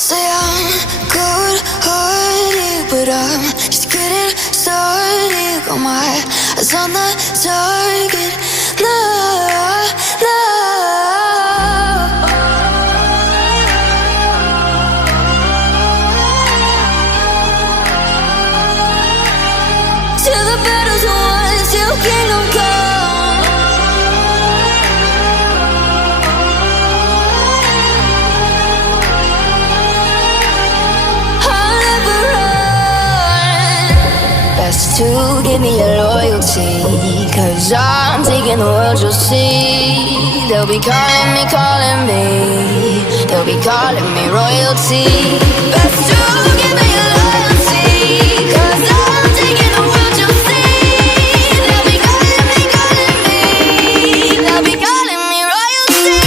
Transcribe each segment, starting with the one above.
Say I'm good-hearted, but I'm just getting started. Got my eyes on the target. No, no. Till the battle's won, till kingdom come. I'll never run. Best to give me your loyalty, 'cause I'm taking the world, you'll see. They'll be calling me, they'll be calling me royalty. Best to give me your loyalty, 'cause I'm taking the world, you'll see. They'll be calling me, they'll be calling me royalty. They'll be calling me royalty.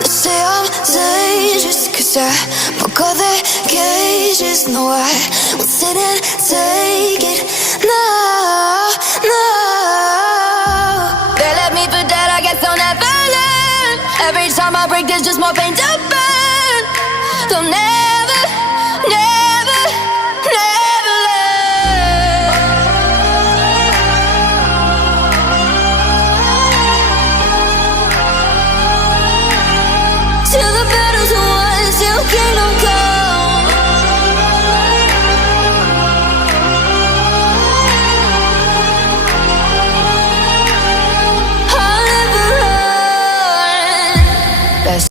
They say I'm dangerous, 'cause I broke all their cages. No, I won't sit and take it. No, no. They left me for dead, I guess I'll never learn. Every time I break, there's just more pain to burn. They'll never